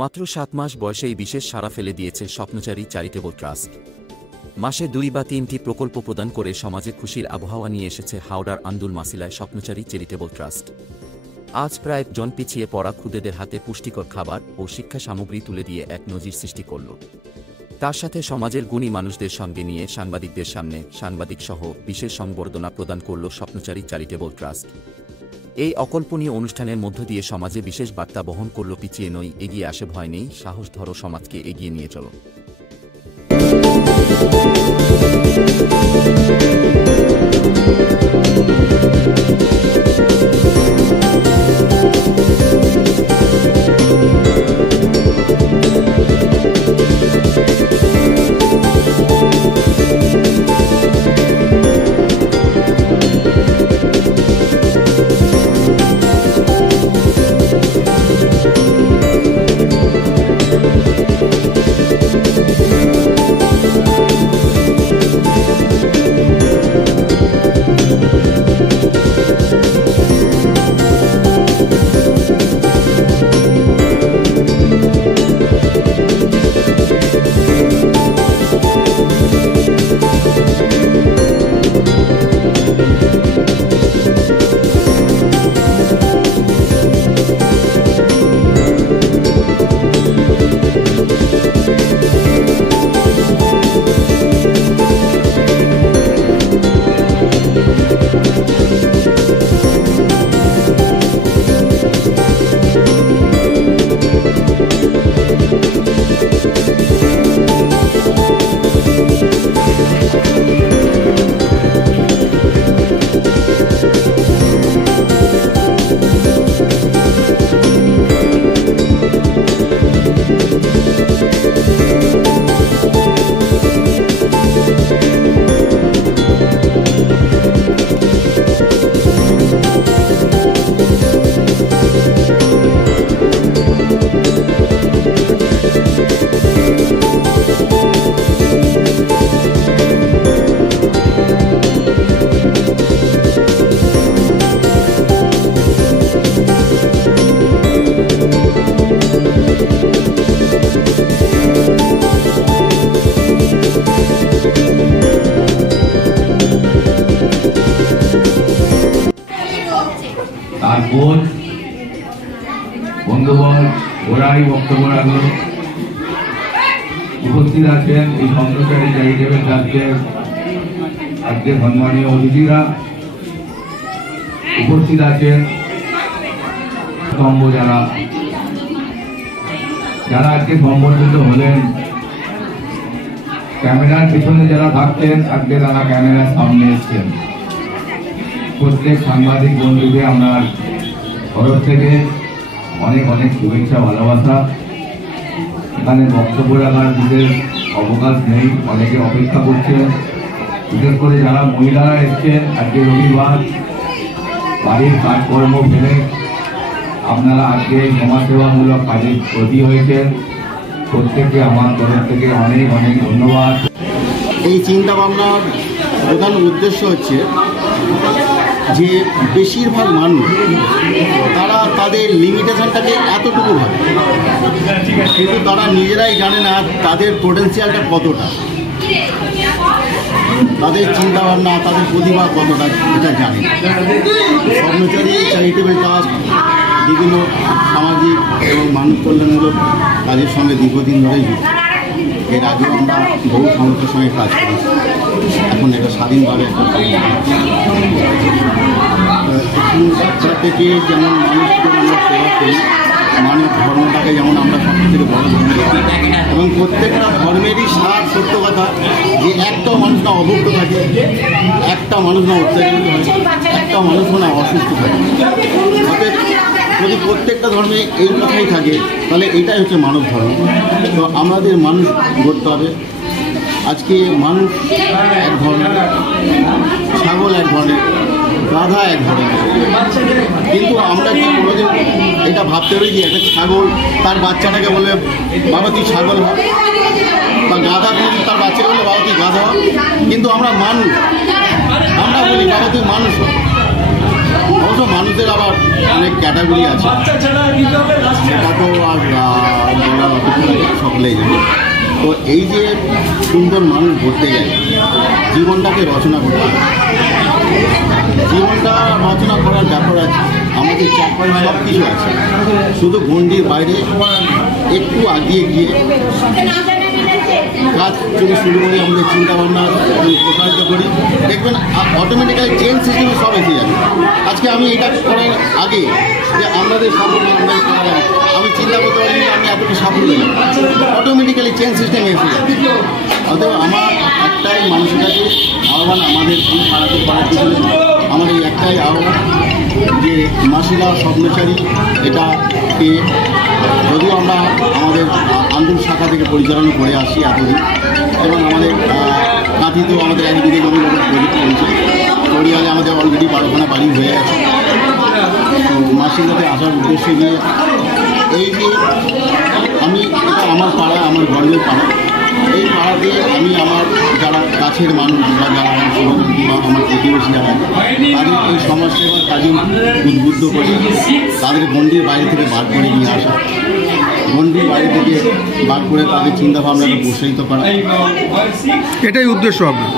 মাত্র 7 মাস বয়সেই বিশেষ সাড়া ফেলে দিয়েছে স্বপ্নচারী চ্যারিটেবল ট্রাস্ট। মাসে 2 বা 3টি প্রকল্প প্রদান করে সমাজে খুশির আবহাওয়া নিয়ে এসেছে হাওড়ার আন্দুল মাসিলায় স্বপ্নচারী চ্যারিটেবল ট্রাস্ট। আজ প্রায় জন পিছিয়ে পড়া ক্ষুদেদের হাতে পুষ্টিকর খাবার ও শিক্ষা সামগ্রী তুলে দিয়ে এক নজির সৃষ্টি করল। তার সাথে সমাজের গুণী মানুষদের সঙ্গে নিয়ে সাংবাদিকদের সামনে সাংবাদিকসহ বিশেষ সংবর্ধনা প্রদান করল স্বপ্নচারী চ্যারিটেবল ট্রাস্ট। এই অকল্পনীয় অনুষ্ঠানের মধ্য দিয়ে সমাজে বিশেষ বার্তা বহন করল পিছিয়ে নই, এগিয়ে আসে, ভয় নেই, সাহস ধরো, সমাজকে এগিয়ে নিয়ে চলো। তারপর বন্ধুগণ ওরাই বক্তব্য রাখলো। উপস্থিত আছেন এই স্বপ্নচারী চ্যারিটেবল ট্রাস্টের আজকে সম্মানীয় অতিথিরা, উপস্থিত আছেন স্তম্ভ যারা আজকে সম্বর্ধিত হলেন। ক্যামেরার পিছনে যারা থাকতেন আজকে তারা ক্যামেরার সামনে এসছেন। প্রত্যেক সাংবাদিক বন্ধুকে আমার তরফ থেকে অনেক অনেক শুভেচ্ছা, ভালোবাসা। এখানে বক্তব্য রাখার বিশেষ অবকাশ নেই, অনেকে অপেক্ষা করছেন। বিশেষ করে যারা মহিলারা এসছেন আজকে রবিবার, বাড়ির কাজকর্ম ফেলে আপনারা আজকে সমাজসেবামূলক কাজে ব্রতী হয়েছেন। প্রত্যেককে আমার তরফ থেকে অনেক অনেক ধন্যবাদ। এই চিন্তা ভাবনার প্রধান উদ্দেশ্য হচ্ছে যে বেশিরভাগ মানুষ তারা তাদের লিমিটেশনটাকে এতটুকু ভাবে, কিন্তু তারা নিজেরাই জানে না তাদের পোটেন্সিয়ালটা কতটা, তাদের চিন্তাভাবনা, তাদের প্রতিভা কতটা, এটা জানে। স্বপ্নচারী চ্যারিটেবল ট্রাস্ট বিভিন্ন সামাজিক এবং মানুষ কল্যাণমূলক কাজের সঙ্গে দীর্ঘদিন ধরেই যুক্ত। এর আগেও আমরা বহু সংস্থার সঙ্গে কাজ করি, এখন এটা স্বাধীনভাবে একটা বাচ্চা থেকে যেমন মানুষকে আমরা সেবা করি, মানব ধর্মটাকে যেমন আমরা সব থেকে বড় ধর্ম, এবং প্রত্যেকটা ধর্মেরই সার সত্য কথা যে একটা মানুষ না অভুক্ত থাকে, একটা মানুষ না অত্যাচারিত হয়, একটা মানুষ না অসুস্থ থাকে। অতএব যদি প্রত্যেকটা ধর্মে এই কথাই থাকে তাহলে এটাই হচ্ছে মানব ধর্ম। তো আমাদের মানুষ গড়তে হবে। আজকে মানুষ এক ধরনের, ছাগল এক ধরনের, গাধা এক ধরনের, কিন্তু আমরা কি কোনোদিন এটা ভাবতে পারি যে একটা ছাগল তার বাচ্চাটাকে বলে বাবা তুই ছাগল হ, বা গাধা কোনোদিন তার বাচ্চাকে বলে বাবা তুই গাধা হ? কিন্তু আমরা মানুষ, আমরা বলি বাবা তুই মানুষ হ। অবশ্য মানুষের আবার অনেক ক্যাটাগরি আছে, সেটা তো আর বলার অপেক্ষা সকলেই জানে। তো এই যে সুন্দর মানুষ ঘুরতে গেলে জীবনটাকে রচনা করতে হবে। জীবনটা রচনা করার ব্যাপার আছে, আমাদের চারপাশে সব কিছু আছে, শুধু গণ্ডির বাইরে একটু আগিয়ে গিয়ে কাজ যদি শুরু করি, আমাদের চিন্তাভাবনা প্রসারিত করি, দেখবেন অটোমেটিক্যালি চেঞ্জ সিস্টেমে সব এসে যাবে। আজকে আমি এটা করার আগে যে আমাদের সাফল্য আমরাই করা যায়, আমি চিন্তা করতে পারি আমি এতটা সাফল্য নেই, অটোমেটিক্যালি চেঞ্জ সিস্টেমে এসে যাবে। অতএব আমার একটাই মানুষের কাছে আহ্বান, আমাদের এই পাড়াতে পাড়ার পিছনে আমার এই একটাই আহ্বান যে মাসিরা স্বপ্নচারী এটাকে যদিও আমরা আমাদের আন্দোলন শাখা থেকে পরিচালনা করে আসছি এতদিন, এবং আমাদের কাঁথিতেও আমাদের একদিকে জমি প্রজেক্ট চলছে, পরিয়ালে আমাদের অলরেডি 12খানা বাড়ি হয়ে গেছে। তো মাসিরাতে আসার উদ্দেশ্যে গিয়ে এই যে আমি এটা আমার পাড়া, আমার গর্বের পাড়া, এই পাড়াতে আমি আমার যারা কাছের মানুষ বা যারা আমার শুভাকাঙ্ক্ষী বা আমার প্রতিবেশী যারা তাদের এই সমাজসেবার কাজে উদ্বুদ্ধ করে তাদের গণ্ডির বাইরে থেকে বার করে নিয়ে আসা, গণ্ডির বাইরে থেকে বার করে তাদের চিন্তাভাবনাকে প্রসারিত করা, এটাই উদ্দেশ্য আপনার।